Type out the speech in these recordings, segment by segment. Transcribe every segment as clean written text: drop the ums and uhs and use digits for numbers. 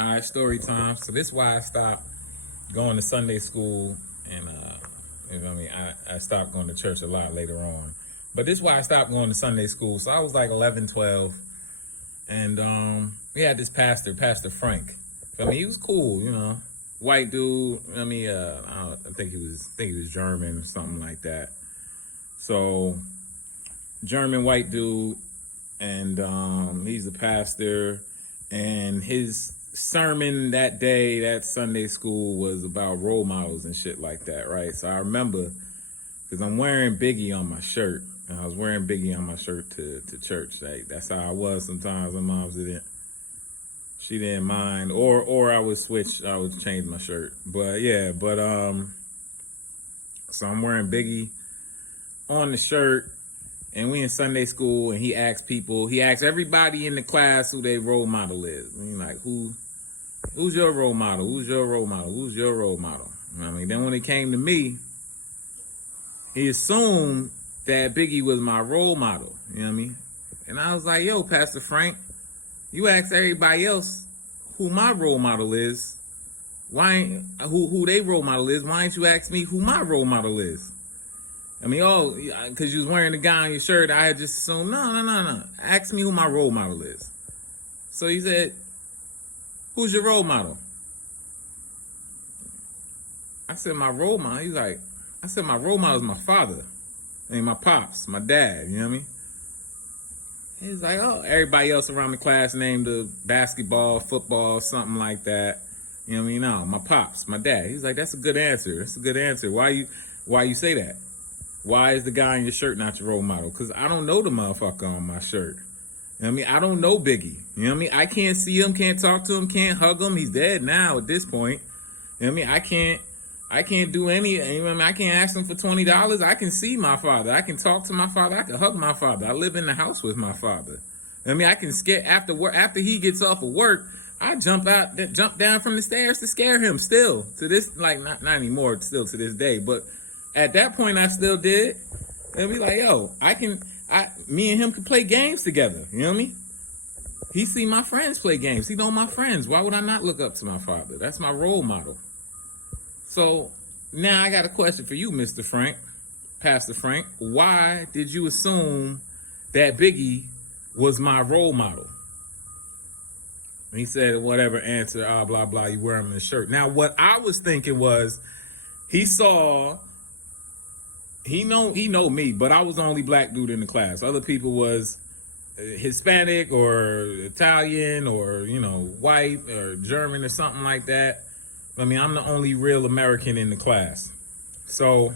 All right, story time. So this is why I stopped going to Sunday school, and I stopped going to church a lot later on. But this is why I stopped going to Sunday school. So I was like 11, 12, and we had this pastor, Pastor Frank. He was cool, white dude. I think he was German or something like that. So German white dude, and he's a pastor, and his sermon that day, that Sunday school, was about role models and shit like that, right? So I remember, because I'm wearing Biggie on my shirt, and I was wearing Biggie on my shirt to church. Like, that's how I was sometimes. My mom she didn't mind, or I would change my shirt. So I'm wearing Biggie on the shirt, and we in Sunday school, and he asked everybody in the class who their role model is. I mean, like, who's your role model? Who's your role model? Who's your role model? Then when it came to me, he assumed that Biggie was my role model. You know what I mean? And I was like, yo, Pastor Frank, you ask everybody else who my role model is. Who they role model is? Why ain't you ask me who my role model is? Because you was wearing the guy on your shirt, I had just assumed, no. Ask me who my role model is. So he said, who's your role model? I said, my role model? My role model is my father. My pops, my dad, you know what I mean? He's like, oh, everybody else around the class named the basketball, football, something like that. You know what I mean? No, my pops, my dad. He's like, that's a good answer. Why you say that? Why is the guy in your shirt not your role model? Because I don't know the motherfucker on my shirt. You know what I mean? I don't know Biggie. You know what I mean? I can't see him, can't talk to him, can't hug him. He's dead now at this point. You know what I mean? I can't do any, you know what I mean? I can't ask him for $20. I can see my father. I can talk to my father. I can hug my father. I live in the house with my father. You know what I mean? I can scare, after he gets off of work, I jump down from the stairs to scare him still. To this, like, not anymore, still to this day. But at that point, I still did. And be like, yo, me and him could play games together. You know what I mean? He see my friends play games. He know my friends. Why would I not look up to my father? That's my role model. So now I got a question for you, Mr. Frank, Pastor Frank. Why did you assume that Biggie was my role model? And he said, whatever answer, blah, blah, you wear him in the shirt. Now, what I was thinking was, he know me, but I was the only black dude in the class. Other people was Hispanic or Italian or, white or German or something like that. I'm the only real American in the class. So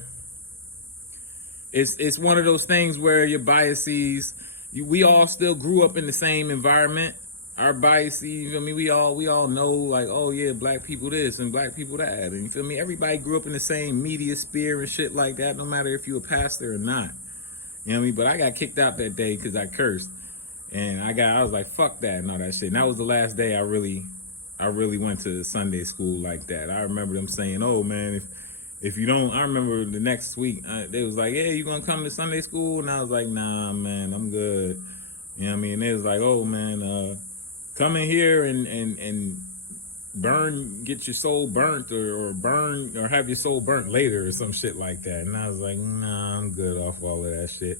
it's one of those things where your biases, we all still grew up in the same environment. Our biases, we all know, like, oh yeah, black people this and black people that. And you feel me? Everybody grew up in the same media sphere and shit like that, no matter if you a pastor or not. You know what I mean? But I got kicked out that day because I cursed. And I was like, fuck that and all that shit. And that was the last day I really went to Sunday school like that. I remember them saying, oh man, if you don't, I remember the next week, they was like, yeah, you gonna come to Sunday school? And I was like, nah, man, I'm good. You know what I mean? And they was like, oh man, come in here and get your soul burnt or have your soul burnt later or some shit like that. And I was like, nah, I'm good off all of that shit.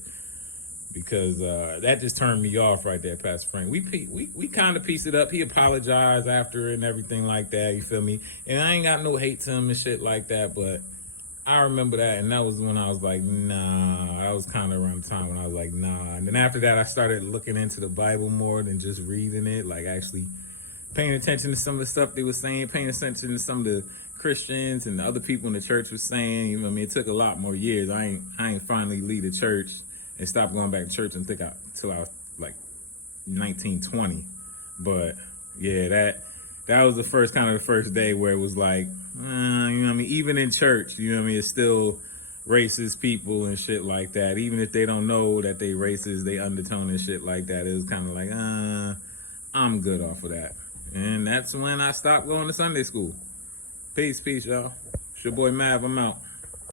Because that just turned me off right there, Pastor Frank. We kind of pieced it up. He apologized after it and everything like that, you feel me? And I ain't got no hate to him and shit like that, but I remember that, and that was when I was like, nah. That was kind of around the time when I was like, nah. And then after that, I started looking into the Bible more than just reading it, like actually paying attention to some of the stuff they were saying, paying attention to some of the Christians and the other people in the church was saying. You know what I mean? It took a lot more years. I ain't finally leave the church and stopped going back to church until I was like 19, 20. But yeah, that was the first day where it was like, you know what I mean? Even in church, you know what I mean? It's still racist people and shit like that. Even if they don't know that they racist, they undertone and shit like that. It was kind of like, I'm good off of that. And that's when I stopped going to Sunday school. Peace, y'all. It's your boy Mav, I'm out.